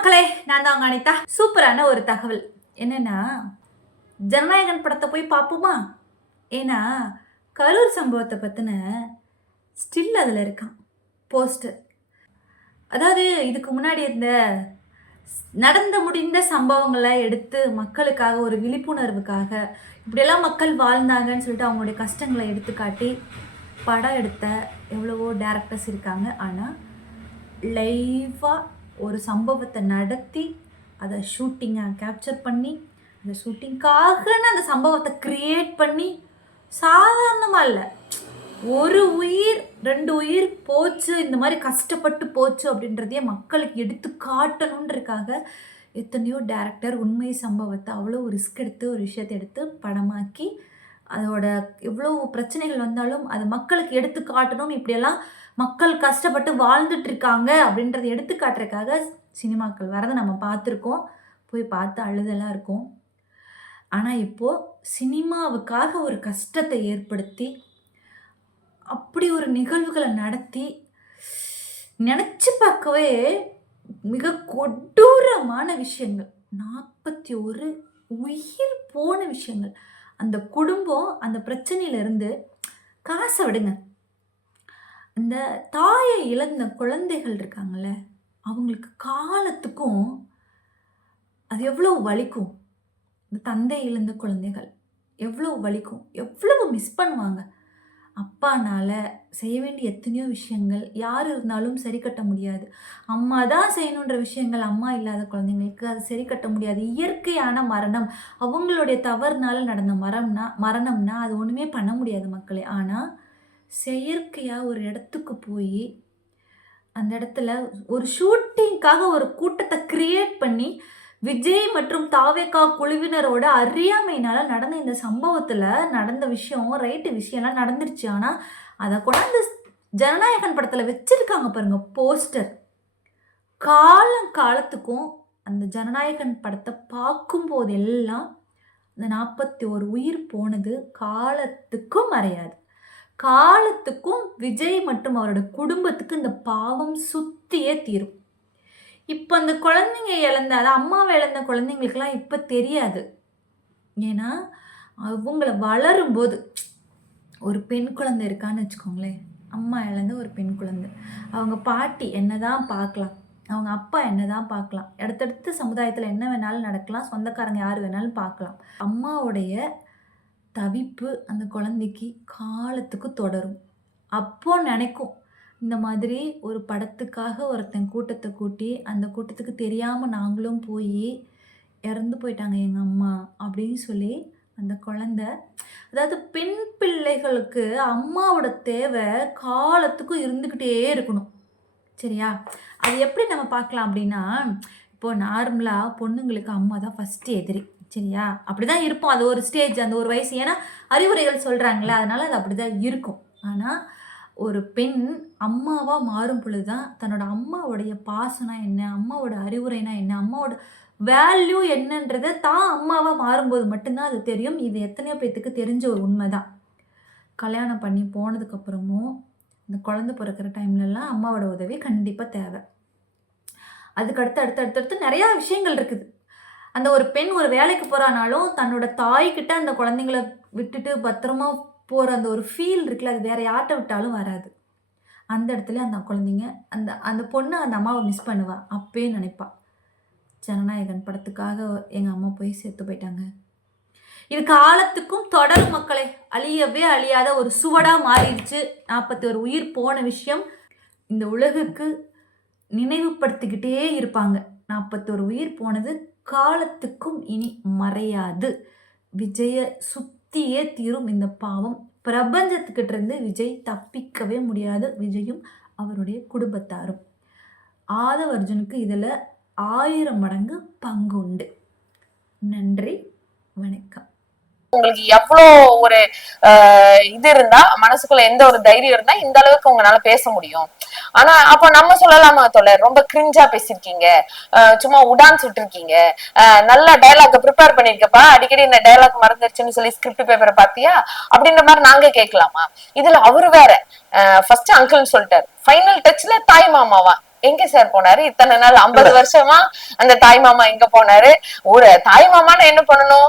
மக்களே, நான் தான் உங்க அனிதா. சூப்பரான ஒரு தகவல் என்னன்னா, ஜனநாயகன் படத்தை போய் பார்ப்போமா? ஏன்னா கரூர் சம்பவத்தை பத்தின ஸ்டில் அதில் இருக்கான் போஸ்டர். அதாவது இதுக்கு முன்னாடி இருந்த நடந்து முடிந்த சம்பவங்களை எடுத்து மக்களுக்காக ஒரு விழிப்புணர்வுக்காக இப்படியெல்லாம் மக்கள் வாழ்ந்தாங்கன்னு சொல்லிட்டு அவங்களுடைய கஷ்டங்களை எடுத்து காட்டி படம் எடுத்த எவ்வளவோ டேரக்டர்ஸ் இருக்காங்க. ஆனால் லைவாக ஒரு சம்பவத்தை நடத்தி அதை ஷூட்டிங்காக கேப்சர் பண்ணி அந்த ஷூட்டிங்காகன்னு அந்த சம்பவத்தை க்ரியேட் பண்ணி சாதாரணமாக இல்லை, ஒரு உயிர் 2 உயிர் போச்சு, இந்த மாதிரி கஷ்டப்பட்டு போச்சு அப்படின்றதையே மக்களுக்கு எடுத்து காட்டணுன்றதுக்காக எத்தனையோ டேரக்டர் உண்மை சம்பவத்தை அவ்வளோ ரிஸ்க் எடுத்து ஒரு விஷயத்தை எடுத்து படமாக்கி அதோட எவ்வளோ பிரச்சனைகள் வந்தாலும் அது மக்களுக்கு எடுத்து காட்டணும், இப்படியெல்லாம் மக்கள் கஷ்டப்பட்டு வாழ்ந்துட்டு இருக்காங்க அப்படின்றத எடுத்து காட்டுறதுக்காக சினிமாக்கள் வரதை நம்ம பார்த்துருக்கோம், போய் பார்த்து அழுதெல்லாம் இருக்கும். ஆனால் இப்போது சினிமாவுக்காக ஒரு கஷ்டத்தை ஏற்படுத்தி அப்படி ஒரு நிகழ்வுகளை நடத்தி நினச்சி பார்க்கவே மிக கொடூரமான விஷயங்கள், 41 உயிர் போன விஷயங்கள். அந்த குடும்பம் அந்த பிரச்சனையிலேருந்து காசை விடுங்க, அந்த தாயை இழந்த குழந்தைகள் இருக்காங்கள்ல, அவங்களுக்கு காலத்துக்கும் அது எவ்வளோ வலிக்கும். இந்த தந்தை இழந்த குழந்தைகள் எவ்வளோ வலிக்கும், எவ்வளவு மிஸ் பண்ணுவாங்க. அப்பானால் செய்ய வேண்டிய எத்தனையோ விஷயங்கள் யார் இருந்தாலும் சரி கட்ட முடியாது. அம்மா தான் செய்யணுன்ற விஷயங்கள் அம்மா இல்லாத குழந்தைங்களுக்கு அது சரி கட்ட முடியாது. இயற்கையான மரணம், அவங்களுடைய தவறுனால நடந்த மரணம்னா அது ஒன்றுமே பண்ண முடியாது மக்களே. ஆனால் செயற்கையாக ஒரு இடத்துக்கு போய் அந்த இடத்துல ஒரு ஷூட்டிங்காக ஒரு கூட்டத்தை கிரியேட் பண்ணி விஜய் மற்றும் தாவேகா குழுவினரோட அறியாமையினால நடந்த இந்த சம்பவத்தில் நடந்த விஷயம் ரைட்டு விஷயம்லாம் நடந்துருச்சு. ஆனால் அதை கொண்டாந்து ஜனநாயகன் படத்தில் வச்சிருக்காங்க பாருங்க போஸ்டர். காலத்துக்கும் அந்த ஜனநாயகன் படத்தை பார்க்கும்போது எல்லாம் அந்த 41 உயிர் போனது காலத்துக்கும் மறையாது. காலத்துக்கும் விஜய் மற்றும் அவரோட குடும்பத்துக்கு இந்த பாவம் சுத்தியே தீரும். இப்போ அந்த குழந்தைங்க இழந்த, அதாவது அம்மாவை இழந்த குழந்தைங்களுக்கெல்லாம் இப்போ தெரியாது. ஏன்னா அவங்கள வளரும்போது ஒரு பெண் குழந்தை இருக்கான்னு வச்சுக்கோங்களேன், அம்மா இழந்த ஒரு பெண் குழந்தை, அவங்க பாட்டி என்ன தான் பார்க்கலாம், அவங்க அப்பா என்ன தான் பார்க்கலாம், அடுத்தடுத்த சமுதாயத்தில் என்ன வேணாலும் நடக்கலாம், சொந்தக்காரங்க யார் வேணாலும் பார்க்கலாம். அம்மாவுடைய தவிப்பு அந்த குழந்தைக்கு காலத்துக்கு தொடரும். அப்போ நினைக்கும், இந்த மாதிரி ஒரு படத்துக்காக ஒருத்தன் கூட்டத்தை கூட்டி அந்த கூட்டத்துக்கு தெரியாமல் நாங்களும் போய் இறந்து போயிட்டாங்க எங்கள் அம்மா அப்படின்னு சொல்லி அந்த குழந்தை, அதாவது பெண் பிள்ளைகளுக்கு அம்மாவோட தேவை காலத்துக்கும் இருந்துக்கிட்டே இருக்கணும். சரியா? அது எப்படி நம்ம பார்க்கலாம் அப்படின்னா, இப்போது நார்மலாக பொண்ணுங்களுக்கு அம்மா தான் ஃபஸ்ட்டு எதிரி. சரியா? அப்படி தான் இருப்போம், அது ஒரு ஸ்டேஜ், அந்த ஒரு வயசு. ஏன்னா அறிவுரைகள் சொல்கிறாங்களே, அதனால் அது அப்படி தான் இருக்கும். ஆனால் ஒரு பெண் அம்மாவாக மாறும் பொழுது தான் தன்னோட அம்மாவுடைய பாசனா என்ன, அம்மாவோட அறிவுரைனா என்ன, அம்மாவோட வேல்யூ என்னன்றதை தான் அம்மாவாக மாறும்போது மட்டும்தான் அது தெரியும். இது எத்தனையோ பேர்த்துக்கு தெரிஞ்ச ஒரு உண்மை தான். கல்யாணம் பண்ணி போனதுக்கப்புறமும் இந்த குழந்தை பிறக்கிற டைம்லலாம் அம்மாவோட உதவி கண்டிப்பாக தேவை. அதுக்கடுத்து அடுத்தடுத்து நிறையா விஷயங்கள் இருக்குது. அந்த ஒரு பெண் ஒரு வேலைக்கு போகிறானாலும் தன்னோட தாய்கிட்ட அந்த குழந்தைங்கள விட்டுட்டு பத்திரமா போகிற அந்த ஒரு ஃபீல் இருக்குல்ல, அது வேறு யார்கிட்ட விட்டாலும் வராது. அந்த இடத்துல அந்த குழந்தைங்க அந்த அந்த பொண்ணு அந்த அம்மாவை மிஸ் பண்ணுவா. அப்பயே நினைப்பா, ஜனநாயகன் படத்துக்காக எங்கள் அம்மா போய் செத்து போயிட்டாங்க. இது காலத்துக்கும் தொடரும் மக்களே, அழியவே அழியாத ஒரு சுவடாக மாறிடுச்சு. 41 உயிர் போன விஷயம் இந்த உலகுக்கு நினைவுபடுத்திக்கிட்டே இருப்பாங்க. 41 உயிர் போனது காலத்துக்கும் இனி மறையாது. விஜய சுத்தியே தீரும் இந்த பாவம். பிரபஞ்சத்துக்கிட்ட இருந்து விஜய் தப்பிக்கவே முடியாது, விஜயும் அவருடைய குடும்பத்தாரும். ஆதவ் அர்ஜுனுக்கு இதில் 1000 மடங்கு பங்கு உண்டு. நன்றி, வணக்கம். உங்களுக்கு எவ்வளோ ஒரு இது இருந்தா, மனசுக்குள்ள எந்த ஒரு தைரியம் இருந்தா இந்த அளவுக்கு உங்களால பேச முடியும். ஆனா அப்ப நம்ம சொல்லலாமா தோழர், ரொம்ப கிரிஞ்சா பேசிருக்கீங்க, சும்மா உடான்ஸ் விட்டுருக்கீங்க, நல்ல டைலாக் ப்ரிப்பேர் பண்ணிருக்கப்பா, அடிக்கடி இந்த டைலாக் மறந்துருச்சுன்னு சொல்லி ஸ்கிரிப்ட் பேப்பரை பாத்தியா அப்படின்ற மாதிரி நாங்க கேட்கலாமா? இதுல அவரு வேற ஃபர்ஸ்ட் அங்கிள்னு சொல்லிட்டாரு, ஃபைனல் டச்ல தாய் மாமாவா. எங்க சார் போனாரு இத்தனை நாள் 50 வருஷமா? அந்த தாய் மாமா எங்க போனாரு? ஒரு தாய் மாமான்னு என்ன பண்ணணும்?